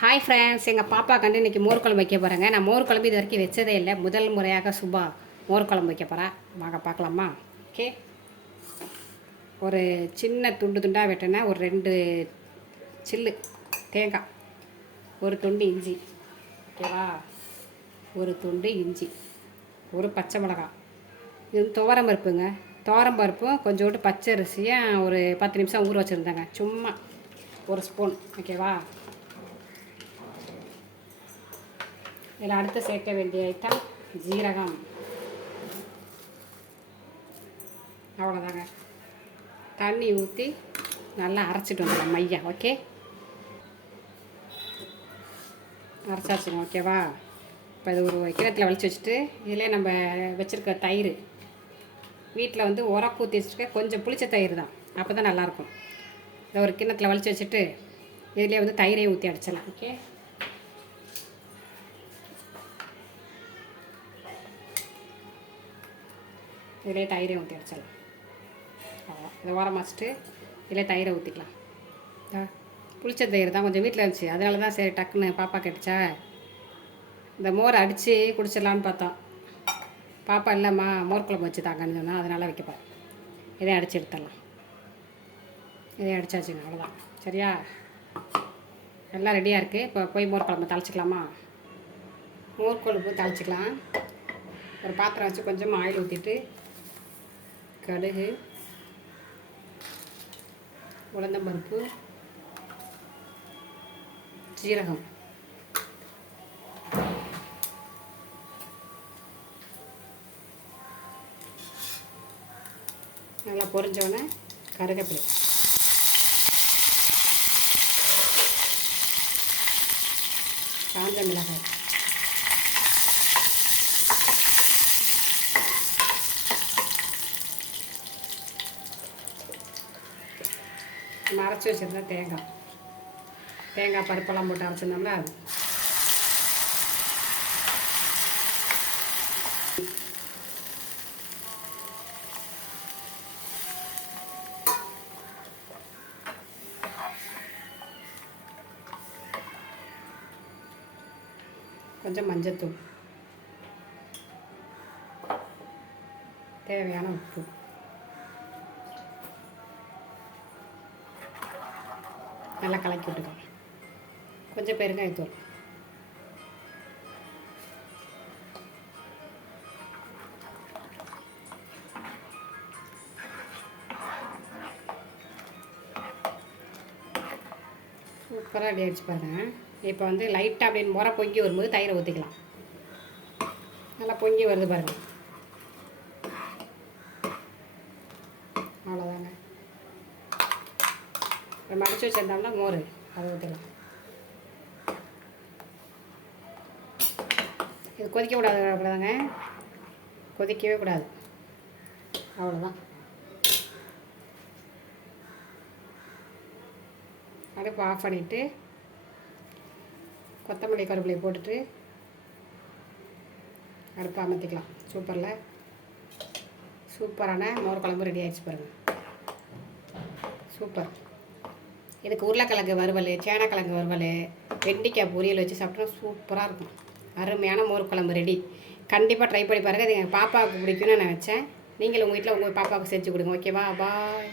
Hi friends எங்கள் பாப்பா கண்டு இன்றைக்கி மோர் குழம்பு வைக்க போகிறேங்க நான் மோர் குழம்பு இது வரைக்கும் வச்சதே இல்லை. முதல் முறையாக சுபா மோர் குழம்பு வைக்க போகிறேன் வாங்க பார்க்கலாமா? ஓகே ஒரு சின்ன துண்டு துண்டாக வெட்டினா ஒரு ரெண்டு சில்லு தேங்காய் ஒரு துண்டு இஞ்சி. ஓகேவா ஒரு துண்டு இஞ்சி ஒரு பச்சை மிளகாய். இது துவரம் பருப்புங்க. துவரம் பருப்பும் கொஞ்சோண்டு பச்சை அரிசியும் ஒரு பத்து நிமிஷம் ஊற வச்சுருந்தாங்க. சும்மா ஒரு ஸ்பூன் ஓகேவா இதில் அடுத்து சேர்க்க வேண்டிய ஐட்டம் ஜீரகம். அவ்வளோதாங்க. தண்ணி ஊற்றி நல்லா அரைச்சிட்டு வந்துடலாம் மையா ஓகே அரைச்சாச்சுங்க ஓகேவா இப்போ இது ஒரு கிணத்துல வலிச்சு வச்சுட்டு இதிலே நம்ம வச்சுருக்க தயிர். வீட்டில் வந்து உரப்பு ஊற்றி வச்சுருக்க கொஞ்சம் புளிச்ச தயிர் தான். அப்போ தான் நல்லாயிருக்கும். இதை ஒரு கிண்ணத்தில் வலிச்சு வச்சுட்டு இதிலே வந்து தயிரையும் ஊற்றி அடிச்சிடலாம் ஓகே இதிலே தயிரை ஊற்றி அடிச்சிடலாம். அவ்வளோ இதை ஓரம் வச்சுட்டு இதிலே தயிரை ஊற்றிக்கலாம் புளிச்ச தயிர் தான் கொஞ்சம் வீட்டில் இருந்துச்சு. அதனால தான் சரி டக்குன்னு பாப்பா கெடைச்சா இந்த மோர் அடித்து குடிச்சிடலான்னு பார்த்தோம். பாப்பா இல்லைம்மா மோர் குழம்பு வச்சு தாங்கன்னு சொன்னால் அதனால் வைக்க போகிறேன் இதை அடித்து எடுத்துடலாம். இதை அடித்தாச்சுங்க அவ்வளோதான் சரியா? எல்லாம் ரெடியாக இருக்குது இப்போ போய் மோர் குழம்பு தாளிச்சிக்கலாமா? மோர் குழம்பு தாளிச்சிக்கலாம். ஒரு பாத்திரம் வச்சு கொஞ்சமாக ஆயில் ஊற்றிட்டு கடுகு உளுந்தம்பருப்பு சீரகம். நல்லா பொரிஞ்சோடனே கருகப்பிலை. காஞ்ச மிளகாய். நம்ம அரைச்சி வச்சுருந்தா தேங்காய். தேங்காய் பருப்பெல்லாம் போட்டு அரைச்சிருந்தோம்ல அது. கொஞ்சம் மஞ்சத்தூள். தேவையான உப்பு. நல்லா கலக்கி விட்டுக்கலாம் கொஞ்சம் பெருங்காயத்தூள் சூப்பராக அப்படி ஆகிடுச்சு பாருங்க. இப்போ வந்து லைட்டாக அப்படின்னு முறை பொங்கி வரும்போது தயிரை ஊற்றிக்கலாம் நல்லா பொங்கி வருது பாருங்க. அவ்வளோதாங்க நம்ம அடிச்சு வச்சிருந்தோம்னா மோர். அதை ஊற்றலாம் இது கொதிக்க கூடாது அப்படிதாங்க கொதிக்கவே கூடாது. அவ்வளோதான் அடுப்பு ஆஃப் பண்ணிவிட்டு கொத்தமல்லி கருப்பிலையை போட்டுட்டு அடுப்பு அமர்த்திக்கலாம். சூப்பரில். சூப்பரான மோர் குழம்பு ரெடி ஆகிடுச்சு பாருங்கள் சூப்பர். இதுக்கு உருளைக்கிழங்கு வறுவல் சேனக்கிழங்கு வறுவல் வெண்டிக்காய் பொரியல் வச்சு சாப்பிட்டா சூப்பராக இருக்கும். அருமையான மோர் குழம்பு ரெடி கண்டிப்பாக ட்ரை பண்ணி பாருங்கள் இது எங்கள் பாப்பாவுக்கு பிடிக்கும்னு நான் வச்சேன் நீங்களும் உங்கள் வீட்டில் உங்கள் பாப்பாவுக்கு செஞ்சு கொடுங்க. ஓகேவா பாய்